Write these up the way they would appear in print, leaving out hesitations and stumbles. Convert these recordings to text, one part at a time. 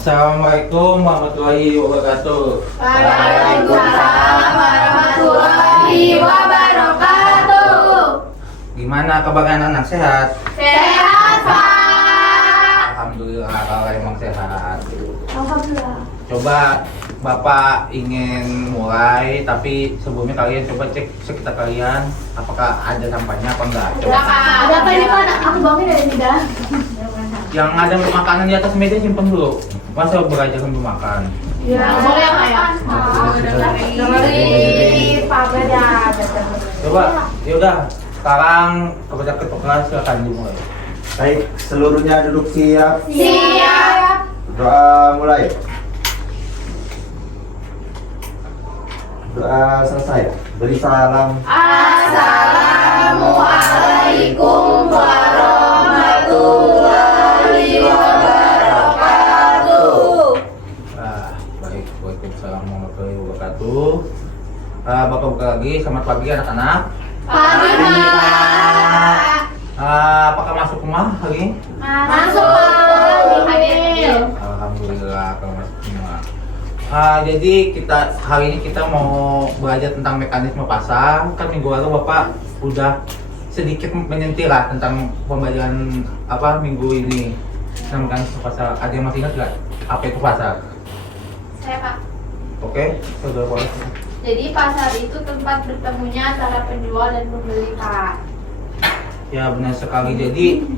Assalamualaikum warahmatullahi wabarakatuh. Waalaikumsalam warahmatullahi wabarakatuh. Gimana kabar anak sehat? Sehat, Pak. Alhamdulillah kalau emang sehat. Alhamdulillah. Coba Bapak ingin mulai, tapi sebelumnya kalian coba cek sekitar kalian apakah ada sampahnya apa enggak. Coba. Ada apa ini, Pak? Aku bangun dari tidak. Yang ada makanan di atas meja simpan dulu. Masa belajar sambil makan? Ya, boleh ya, Pak ya? Dengerin, Pak Beda. Coba, yaudah. Sekarang kepada ketua silakan dimulai. Baik, seluruhnya duduk siap. Siap. Doa mulai. Doa selesai. Beri salam. Assalamualaikum warahmatullahi wabarakatuh. Baik, waalaikumsalam warahmatullahi wabarakatuh. Bapak buka lagi, selamat pagi anak-anak. Pagi, Pak. Apakah masuk rumah hari ini? Masuk, Pak. Hadir. Alhamdulillah kalau masuk rumah. Jadi hari ini kita mau belajar tentang mekanisme pasar. Kan minggu lalu Bapak udah sedikit menyentil lah tentang pembelajaran minggu ini tentang mekanisme pasar. Ada yang masih ingat nggak apa itu pasar? Saya, Pak. Oke, saudara boleh. Jadi pasar itu tempat bertemunya antara penjual dan pembeli, Pak. Ya benar sekali. Jadi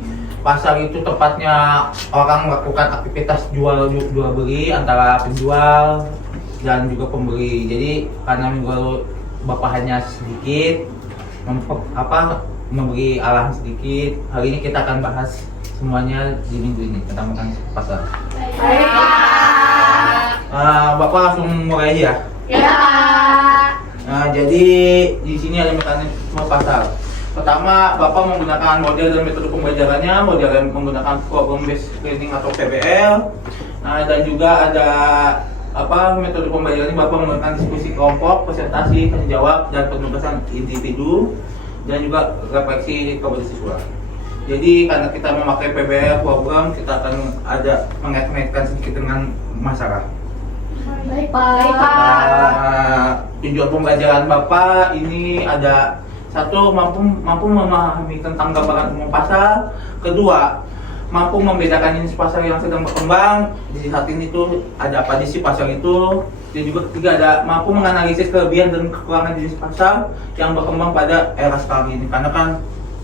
pasar itu tempatnya orang melakukan aktivitas jual beli antara penjual dan juga pembeli. Jadi karena minggu lalu Bapak hanya sedikit memberi arahan sedikit, hari ini kita akan bahas semuanya di minggu ini tentang mekanisme pasar. Baik, Pak. Bapak langsung mulai aja ya. Ya, Pak. Jadi di sini ada mekanisme pasar. Pertama, Bapak menggunakan model dan metode pembelajarannya, model yang menggunakan problem based learning atau PBL. Dan juga ada metode pembelajaran ini Bapak menggunakan diskusi kelompok, presentasi, tanya jawab, dan penugasan individu, dan juga refleksi kepada siswa. Jadi karena kita memakai PBL program, kita akan ada mengaitkan sedikit dengan masalah. Baik, Pak. Tujuan pembelajaran Bapak ini ada satu, mampu memahami tentang gambaran umum pasar. Kedua, mampu membedakan jenis pasar yang sedang berkembang. Di saat ini tuh ada apa sih pasar itu. Dan juga ketiga, ada mampu menganalisis kelebihan dan kekurangan jenis pasar yang berkembang pada era sekarang ini. Karena kan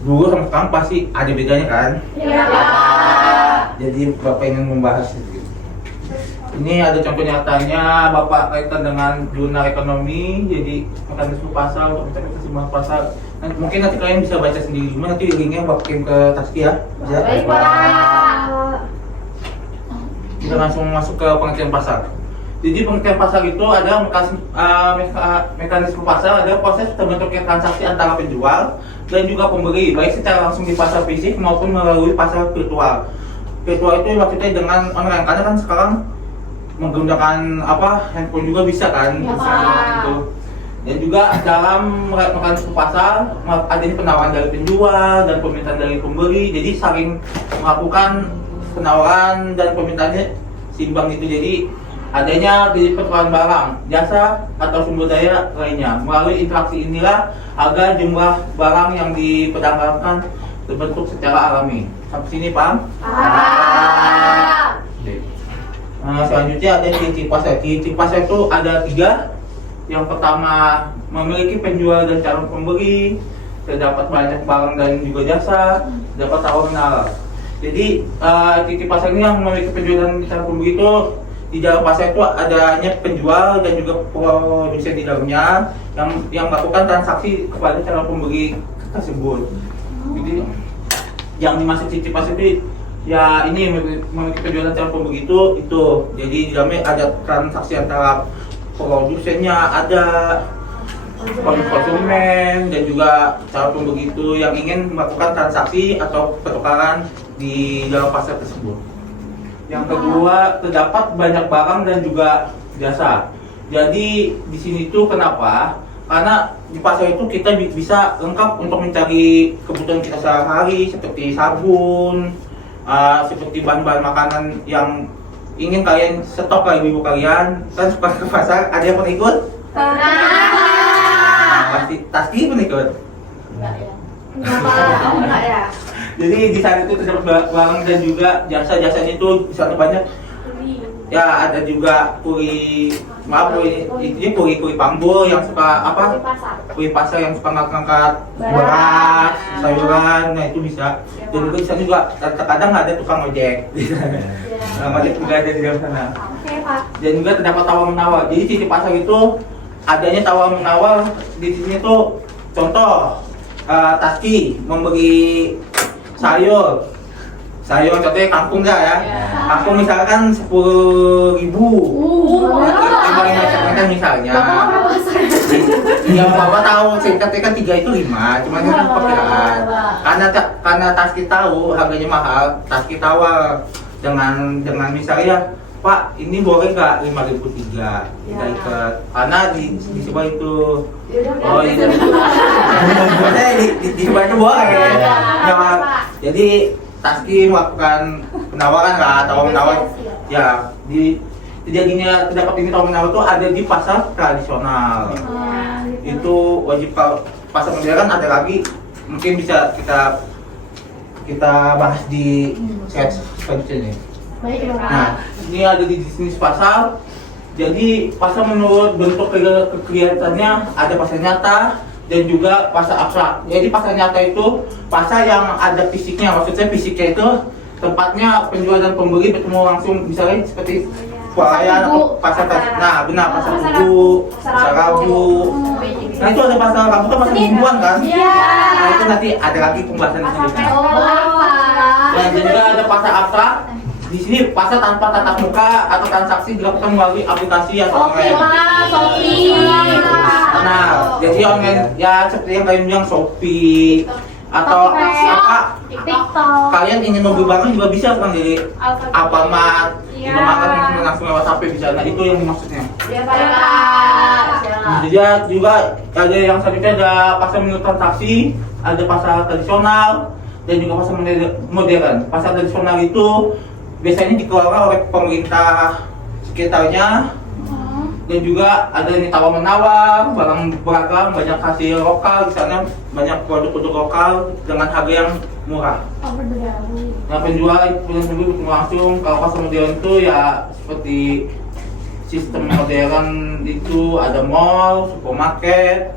dulu sama sekarang pasti ada bedanya kan. Ya, Pak. Jadi Bapak ingin membahas itu. Ini ada contoh nyatanya Bapak kaitan dengan jurnal ekonomi, jadi mekanisme pasar untuk mencapai keseimbangan pasar. Mungkin nanti kalian bisa baca sendiri, cuma nanti linknya Bapak kirim ke Taski ya. Bisa? Baik, Pak. Kita langsung masuk ke pengertian pasar. Jadi pengertian pasar itu ada mekanisme pasar, ada proses terbentuknya transaksi antara penjual dan juga pembeli, baik secara langsung di pasar fisik maupun melalui pasar virtual. Virtual itu maksudnya dengan online, karena kan sekarang menggunakan handphone juga bisa kan, ya, bisa Pak. gitu. Dan juga dalam mekanisme pasar adanya penawaran dari penjual dan permintaan dari pembeli, jadi saling melakukan penawaran dan permintaannya seimbang itu. Jadi adanya di pertukaran barang, jasa atau sumber daya lainnya. Melalui interaksi inilah agar jumlah barang yang diperdagangkan terbentuk secara alami. Sampai sini paham? Pak. Selanjutnya ada ciri pasar. Ciri pasar itu ada 3. Yang pertama, memiliki penjual dan calon pembeli, terdapat banyak barang dan juga jasa, dapat tawar menawar. Jadi ciri pasar ini yang memiliki penjual dan calon pembeli itu di dalam pasar itu adanya penjual dan juga produsen di dalamnya yang melakukan transaksi kepada calon pembeli tersebut. Jadi yang dimaksud ciri pasar itu ya ini memiliki penjualan calon pembeli itu. Jadi di dalamnya ada transaksi antara produsennya, ada konsumen dan juga calon pembeli itu yang ingin melakukan transaksi atau pertukaran di dalam pasar tersebut. Yang kedua, terdapat banyak barang dan juga jasa. Jadi di sini tuh kenapa? Karena di pasar itu kita bisa lengkap untuk mencari kebutuhan kita sehari-hari seperti sabun, seperti bahan-bahan makanan yang ingin kalian stop lah ibu kalian kan suka ke pasar, ada yang pernah ikut? Pasti Taski pun ikut. Enggak ya. Enggak ya. Jadi di sana itu terdapat barang dan juga jasa-jasanya itu di sana banyak. Ya ada juga kuli, maaf kuli pambul yang suka apa? Kuli pasar yang suka ngangkat beras, sayuran, nah itu bisa. Dan juga di sana juga terkadang ada tukang ojek. Tukang ojek juga ada di dalam sana. Oke, Pak. Dan juga terdapat tawar menawar. Jadi di pasar itu adanya tawar menawar di sini tuh contoh Taski membeli sayur contohnya kangkung nggak ya? Kangkung misalkan 10.000. Lima misalnya. Yang bapak tahu singkatnya kan 3 itu 5, cuman itu perkiraan. Karena Taski tahu harganya mahal, Taski tawar dengan misalnya Pak, ini boleh nggak 5.003 kita ikat? Karena di sebelah itu, oh iya, di sebelah itu boleh. Jadi Taski melakukan penawaran lah, tawar menawar. Ya, jadinya terdapat ini tawar menawar itu ada di pasar tradisional. Itu wajib. Kalau pasar modern ada lagi, mungkin bisa kita bahas di set selanjutnya. Baik, Pak. Nah, ini ada di jenis pasar. Jadi pasar menurut bentuk kelihatannya ada pasar nyata dan juga pasar abstrak. Jadi pasar nyata itu pasar yang ada fisiknya, maksudnya fisiknya itu tempatnya penjual dan pembeli bertemu langsung, misalnya seperti swalayan atau pasar. Nah, benar, pasar Tugu, pasar Rabu. Nah itu ada pasar Rabu kan pasar mingguan kan? Iya. Nah itu nanti ada lagi pembahasan di sini. Dan juga ada pasar abstrak. Di sini pasar tanpa tatap muka atau transaksi dilakukan melalui aplikasi atau online. Nah, jadi online ya seperti yang kalian bilang Shopee atau apa? TikTok. Kalian ingin membeli barang juga bisa kan dari Alfamart, Indomaret langsung lewat HP bisa. Nah itu yang maksudnya. Jadi juga ada yang selanjutnya ada pasar menurut transaksi, ada pasar tradisional dan juga pasar modern. Pasar tradisional itu biasanya dikelola oleh pemerintah sekitarnya dan juga ada ini tawar menawar, barang beragam, banyak hasil lokal di sana, banyak produk-produk lokal dengan harga yang murah. Nah penjual langsung. Kalau pasar modern itu ya seperti sistem modern itu ada mall, supermarket,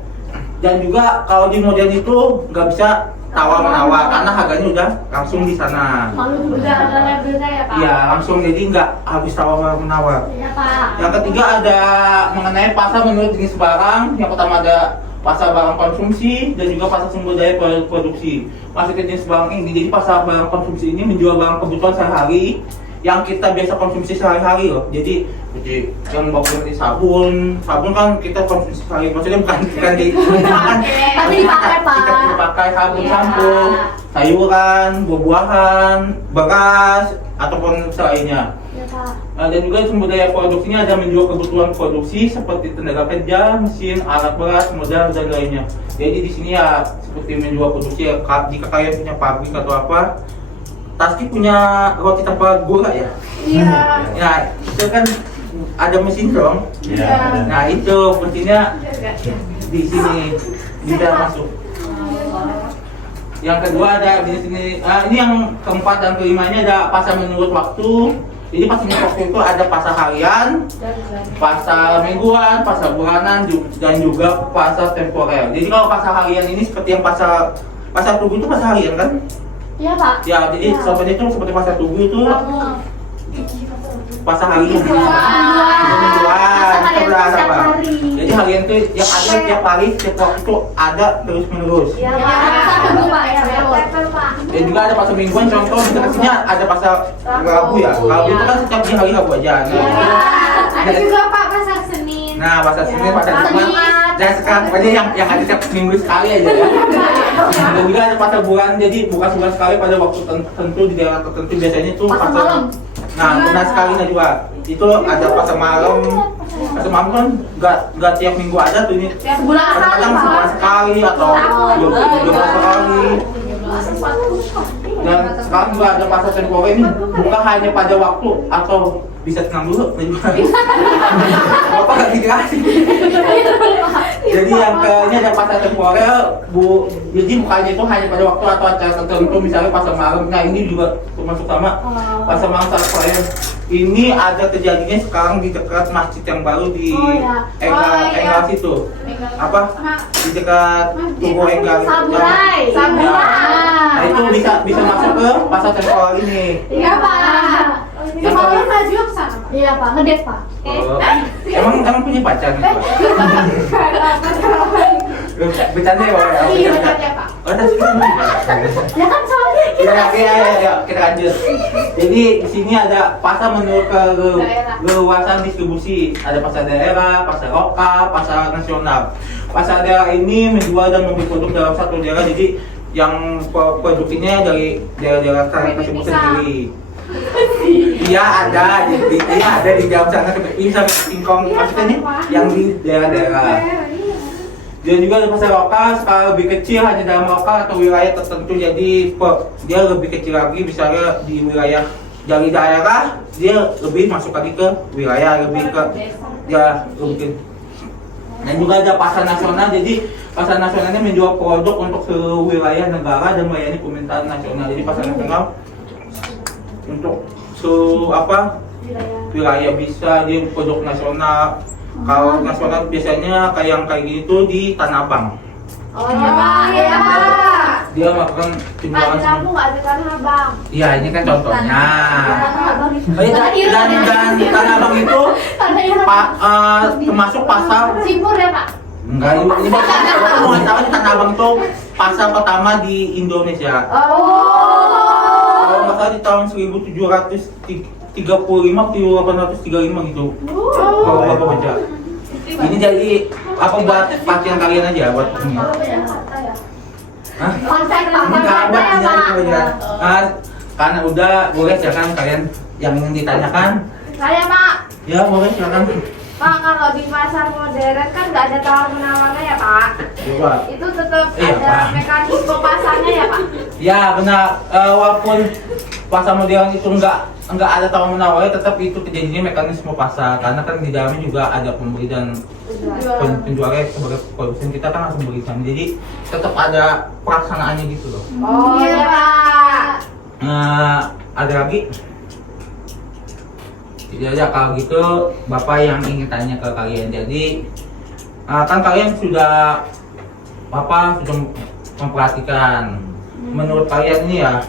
dan juga kalau di modern itu nggak bisa tawar menawar karena harganya udah langsung di sana. Udah ada labelnya ya, Pak? Iya langsung, jadi nggak habis tawar menawar. Iya, Pak. Yang ketiga ada mengenai pasar menurut jenis barang. Yang pertama ada pasar barang konsumsi dan juga pasar sumber daya produksi. Maksudnya jenis barang ini, jadi pasar barang konsumsi ini menjual barang kebutuhan sehari yang kita biasa konsumsi sehari-hari loh. Jadi yang bagus di sabun kan kita konsumsi sehari, maksudnya bukan di Tapi dipakai, Pak. kita dipakai sabun, sampo, sayuran, buah-buahan, beras ataupun selainnya. Iya, Pak. Dan juga sumber daya produksinya ada menjual kebutuhan produksi seperti tenaga kerja, mesin, alat berat, modal dan lainnya. Jadi di sini ya seperti menjual produksi ya, jika kalian punya pabrik atau apa. Taski punya roti tanpa gula ya? Iya. Ya itu kan ada mesin dong. Iya. Nah itu mesinnya di sini bisa masuk. Yang kedua ada di sini, ini yang keempat dan kelimanya ada pasar menurut waktu. Jadi pasar menurut waktu itu ada pasar harian, pasar mingguan, pasar bulanan, dan juga pasar temporer. Jadi kalau pasar harian ini seperti yang pasar Tugu itu pasar harian kan? Iya, Pak. Ya, jadi contohnya itu seperti pasar Tugu itu pasar harian. Jadi harian itu yang ada tiap hari, setiap waktu itu ada terus menerus. Iya, Pak. Tunggu, Pak. Ya, Pak. Dan juga ada pasar mingguan, contoh misalnya ada pasar Rabu ya. Rabu itu kan setiap hari Rabu aja. Ada juga Pak pasar Senin. Nah, pasar Senin, pasar Jumat, dan sekarang aja yang ada setiap minggu sekali aja ya. Dan juga ada pasar bulan, jadi bukan sebulan sekali pada waktu tertentu di daerah tertentu, biasanya itu Pasar malam. Nah, benar sekali nah juga. Itu ada pasar malam. Pasar malam kan nggak tiap minggu ada tuh ini. Sebulan sekali, Kadang-kadang Pak. sebulan sekali atau 12 sekali. Dan sekarang juga ada pasar temporer ini bukan hanya pada waktu atau bisa tenang dulu. Bapak lagi dikasih. Jadi yang ini ada pasar temporer, Bu. Jadi bukannya itu hanya pada waktu atau acara tertentu, misalnya pasar malam. Nah ini juga termasuk sama pasar malam saat perayaan. Ini ada kejadiannya sekarang di dekat masjid yang baru di Enggal situ. Apa? Di dekat Tugu Enggal. Samurai. Nah itu bisa masuk ke pasar temporer ini. Iya Pak. Kemarin maju ke sana. Iya Pak, ngedate Pak. Oh, emang punya pacar nih Pak? Bercanda ya Pak? Iya, bercanda, Pak. Oh, tadi kan Ya kan soalnya ya, kita lanjut. Jadi di sini ada pasar menurut keluasan distribusi. Ada pasar daerah, pasar lokal, pasar nasional. Pasar daerah ini menjual dan membeli produk dalam satu daerah. Jadi yang produksinya dari daerah-daerah tersebut sendiri. Iya ada di dalam sana seperti sama singkong maksudnya nih yang di daerah-daerah. Dia juga ada pasar lokal skala lebih kecil hanya dalam lokal atau wilayah tertentu, jadi dia lebih kecil lagi, misalnya di wilayah dari daerah dia lebih masuk lagi ke wilayah lebih ke ya mungkin. Dan juga ada pasar nasional, jadi pasar nasional ini menjual produk untuk seluruh wilayah negara dan melayani pemerintahan nasional. Jadi pasar nasional untuk wilayah bisa di produk nasional. Kalau nasional biasanya kayak gini tuh di Tanah Abang. Oh iya Pak, iya Pak. Dia melakukan penjualan. Di kampung nggak ada Tanah Abang. Iya, ini kan contohnya. Tanah Dan Tanah Abang itu termasuk pasar. Simpur ya Pak. Enggak, ini mau ngasih tahu Tanah Abang tuh pasar pertama di Indonesia. Kalau nggak salah di tahun 1735 atau 1835 gitu. Kalau Bapak baca. Ini jadi apa buat pakaian kalian aja buat ini. Hah? Konsep Pak, Enggak buat konsepnya ini aja Pak. aja. Karena udah boleh silakan kalian yang ingin ditanyakan. Saya Pak. Ya boleh silakan. Pak, kalau di pasar modern kan nggak ada tawar menawarnya ya Pak. Coba. Itu tetap Iya, ada Pak. mekanisme pasarnya ya Pak. Ya benar, walaupun pasar modern itu enggak ada tawar menawar, tetap itu kejadiannya mekanisme pasar, karena kan di dalamnya juga ada pembeli dan penjualnya sebagai produsen, kita kan harus memberikan, jadi tetap ada pelaksanaannya gitu loh. Oh iya Pak. Ada lagi? Tidak ada. Kalau gitu Bapak yang ingin tanya ke kalian, jadi kan kalian sudah memperhatikan, menurut kalian ini ya,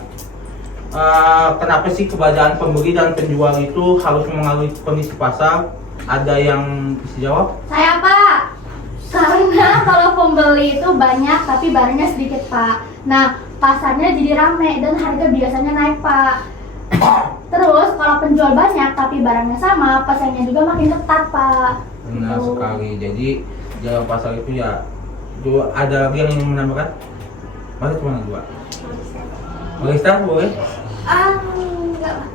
kenapa sih keberadaan pembeli dan penjual itu harus mengaruhi kondisi pasar? Ada yang bisa jawab? Saya Pak. Karena kalau pembeli itu banyak tapi barangnya sedikit Pak. Nah pasarnya jadi rame dan harga biasanya naik Pak. Terus kalau penjual banyak tapi barangnya sama, pesaingnya juga makin ketat Pak. Benar Gitu. sekali. Jadi dalam pasar itu ya, ada lagi yang ingin menambahkan? Masa cuma dua? Marista boleh? Enggak Pak.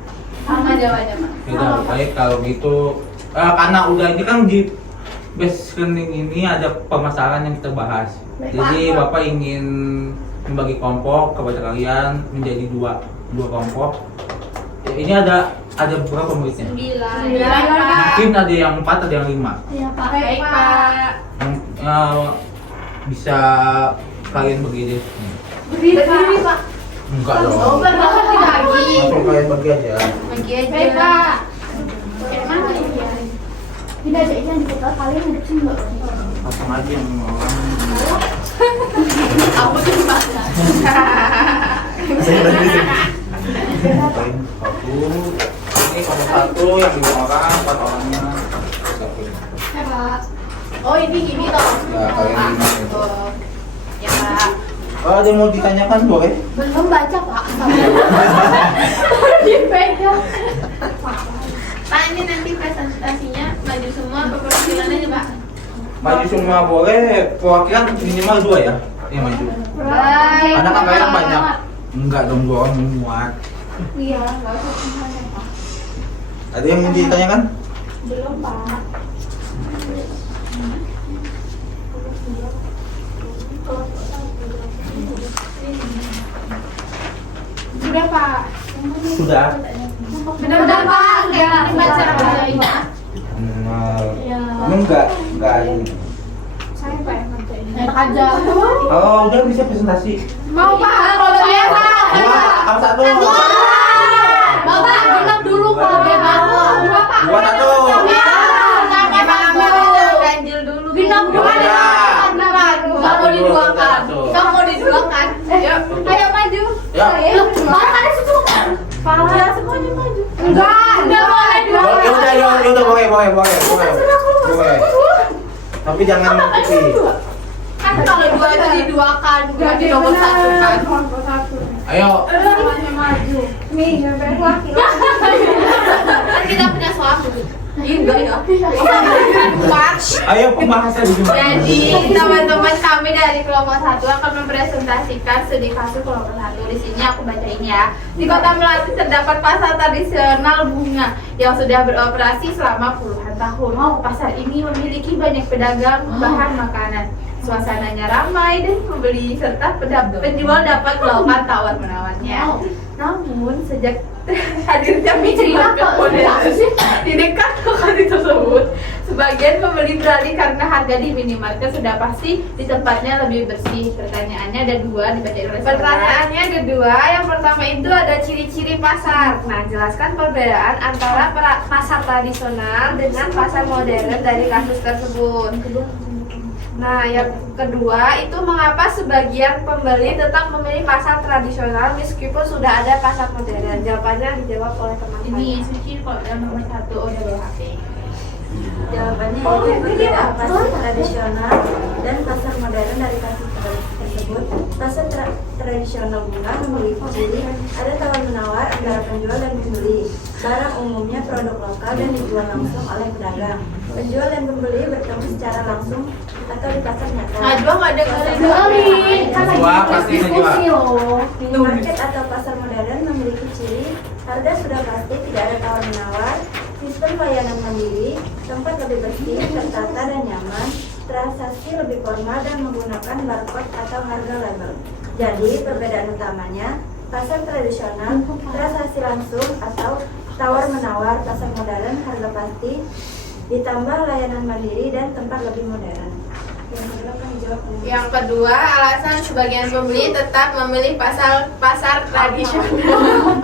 Sama aja Pak. Tidak, baik kalau gitu. Karena udah ini kan di base learning ini ada permasalahan yang kita bahas. Jadi Bapak ingin membagi kelompok kepada kalian menjadi dua kelompok. Ini ada berapa muridnya? 9. Mungkin ada yang 4, ada yang 5. Iya Pak. Baik Pak. Bisa kalian bagi deh. Berdiri Pak. Enggak dong. Oh, berbagi dibagi. Langsung kalian bagi aja. Bagi aja. Baik Pak. Mana ini? Tidak ada ini yang diputar, kalian hidup sini nggak? Langsung aja yang orang. Aku tuh Pak. Satu. Ini kalau satu yang 2 orang, 4 orangnya. Ya Pak. Oh, ini gini toh. Ya, kalian Pak. ini. Oh. Ya Pak. Kalau ada yang mau ditanyakan boleh. Belum baca Pak. Dipegang. Pak, ini nanti presentasinya maju semua apa perwakilan aja Pak? Maju semua boleh, perwakilan minimal 2 ya yang maju. Baik. Karena kan kalian banyak. Enggak dong, 2 orang muat. Iya, nggak usah semuanya Pak. Ada yang mau ditanyakan? Belum Pak. Sudah Pak. Sudah. Benar-benar Pak, kayak gini baca Iya. kerjainnya. Iya. Enggak ini. Saya Pak yang kerjain. Enak aja. Oh, udah bisa presentasi. Mau Pak, kalau saya Pak. Dua, satu. Bapak, genap dulu Pak. Genap. Dua Pak. Dua, satu. Sampai Pak ganjil dulu. Genap dulu. Ya. Nggak mau diduakan. Nggak mau diduakan. Yuk, ayo maju. Ya. Pak, ada situ. Pak, semuanya maju. Enggak boleh dua. Ya udah boleh. Tapi jangan ikuti. Kan kalau dua itu diduakan, berarti nomor satu kan. Ayo. Semuanya maju. Nih, ngapain laki? Kan kita punya suami. Enggak ya. Ayo pembahasan gimana? Jadi teman-teman kami dari kelompok 1 akan mempresentasikan studi kasus kelompok 1. Di sini aku bacain ya. Di Kota Melati terdapat pasar tradisional bunga yang sudah beroperasi selama puluhan tahun. Pasar ini memiliki banyak pedagang bahan makanan. Suasananya ramai dan pembeli serta penjual dapat melakukan tawar-menawarnya. Namun sejak hadirnya mikroskop modern di dekat lokasi tersebut, sebagian pembeli beralih karena harga di minimarket sudah pasti di tempatnya lebih bersih. Pertanyaannya ada dua, dibacain oleh Pertanyaannya ada dua. Yang pertama itu ada ciri-ciri pasar. Nah, jelaskan perbedaan antara pasar tradisional dengan pasar modern dari kasus tersebut. Nah, yang kedua itu mengapa sebagian pembeli tetap memilih pasar tradisional meskipun sudah ada pasar modern? Jawabannya dijawab oleh teman ini Suci kok yang nomor 1 udah bawa HP. Jawabannya itu berbeda pasar tradisional dan pasar modern dari kasus tersebut. Pasar tradisional bunga memiliki ciri ada tawar-menawar antara penjual dan pembeli. Barang umumnya produk lokal dan dijual langsung oleh pedagang. Penjual dan pembeli bertemu secara langsung atau di pasar nyata. Najwa nggak dengerin Najwa pasti diskusi loh. Minimarket atau pasar modern memiliki ciri harga sudah pasti, tidak ada tawar-menawar, sistem layanan mandiri, tempat lebih bersih, tertata dan nyaman, transaksi lebih formal dan menggunakan barcode atau harga label. Jadi perbedaan utamanya pasar tradisional transaksi langsung atau tawar-menawar, pasar modern harga pasti, ditambah layanan mandiri dan tempat lebih modern. Yang kedua kan dijawab oleh Yang kedua, alasan sebagian pembeli tetap memilih pasar tradisional.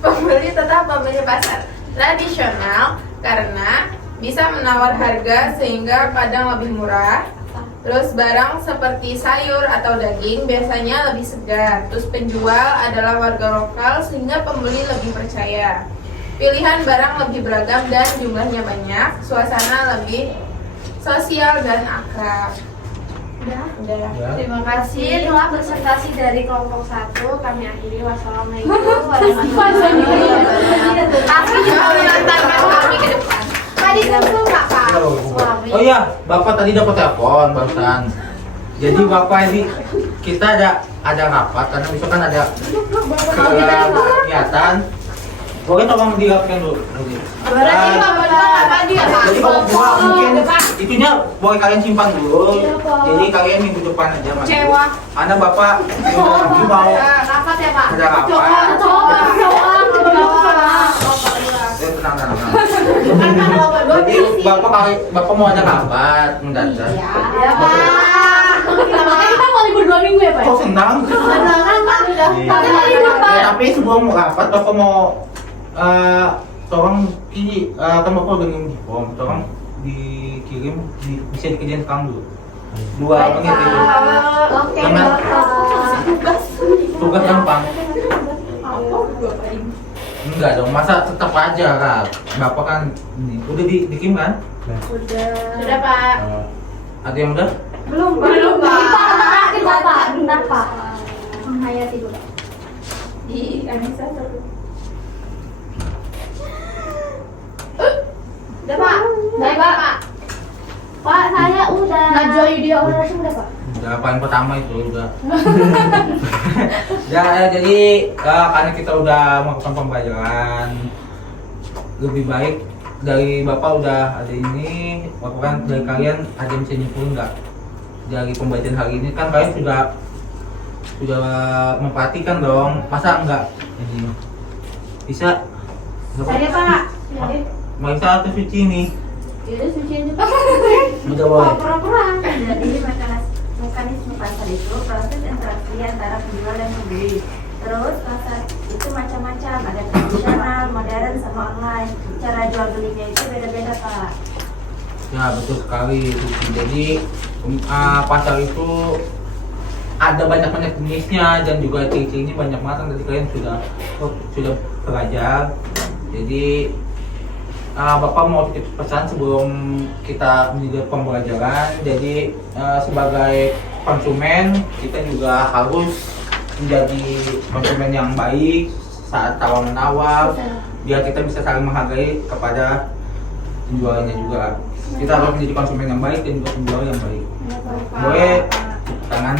Pembeli tetap memilih pasar tradisional karena bisa menawar harga sehingga kadang lebih murah. Terus barang seperti sayur atau daging biasanya lebih segar. Terus penjual adalah warga lokal sehingga pembeli lebih percaya. Pilihan barang lebih beragam dan jumlahnya banyak. Suasana lebih sosial dan akrab. Udah. Terima kasih telah presentasi dari kelompok 1. Kami akhiri. Wassalamualaikum warahmatullahi wabarakatuh. Tapi juga mengantarkan kami ke depan. Tadi kumpul nggak Pak? Suami. Oh iya, Bapak tadi dapat telepon barusan. Jadi Bapak ini kita ada rapat karena besok kan ada kegiatan. Boleh tolong dirapkan dulu. Berarti Pak berdua nggak maju ya Pak? Jadi kalau gua mungkin itunya boleh kalian simpan dulu. Jadi kalian minggu depan aja mas. Kecewa. Karena Bapak minggu mau Rapat ya Pak? ada rapat. Tenang. Karena kalau berdua Jadi Bapak mau ada rapat mendadak. ya Pak. Makanya kita mau libur 2 minggu ya Pak? Kok senang? Ya, tapi sebelum rapat Bapak mau tolong ini kan Bapak udah ngirim di form, tolong dikirim bisa dikerjain sekarang dulu. 2 menit itu. Oke, Karena tugas gampang. Enggak dong, masa tetap aja Kak. Bapak kan ini udah dikirim kan? Sudah Pak. Ada yang udah? Belum Pak. Bentar Pak. Menghayati dulu. Di Anissa satu. Udah Pak. Baik, Pak. Pak, saya udah. Najwa Yudia Orasi udah Pak? Udah paling pertama itu udah. Ya, jadi karena kita udah melakukan pembelajaran lebih baik dari Bapak udah ada ini, Bapak kan dari kalian ada yang bisa nyimpulin nggak dari pembelajaran hari ini kan kalian sudah memperhatikan dong, masa enggak ini Bisa? Saya Pak. Maisa atau Suci nih? Itu suci aja. Udah boleh. Pura-pura. Jadi mekanisme pasar itu proses interaksi antara penjual dan pembeli. Terus pasar itu macam-macam, ada tradisional, modern, sama online. Cara jual belinya itu beda-beda Pak. Ya betul sekali Suci. Jadi pasar itu ada banyak jenisnya dan juga ciri-cirinya banyak banget. Tadi kalian sudah belajar. Jadi Bapak mau titip pesan sebelum kita menjadi pembelajaran. Jadi sebagai konsumen kita juga harus menjadi konsumen yang baik saat tawar menawar, biar kita bisa saling menghargai kepada penjualnya juga. Kita harus menjadi konsumen yang baik dan juga penjual yang baik. Boleh tepuk tangan.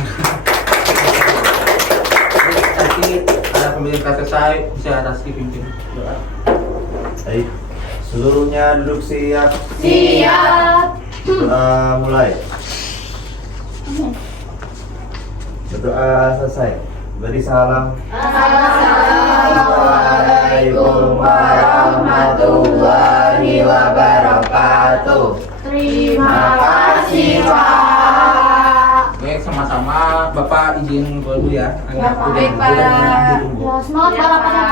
Nanti ada pemerintah selesai bisa Rizky pimpin doa. Baik, seluruhnya duduk siap. Siap. Mulai. Berdoa selesai. Beri salam. Assalamualaikum warahmatullahi wabarakatuh. Terima kasih Pak. Oke, sama-sama. Bapak izin dulu ya. Ya, baik, Pak. Ditunggu. Ya, semangat balapannya Pak.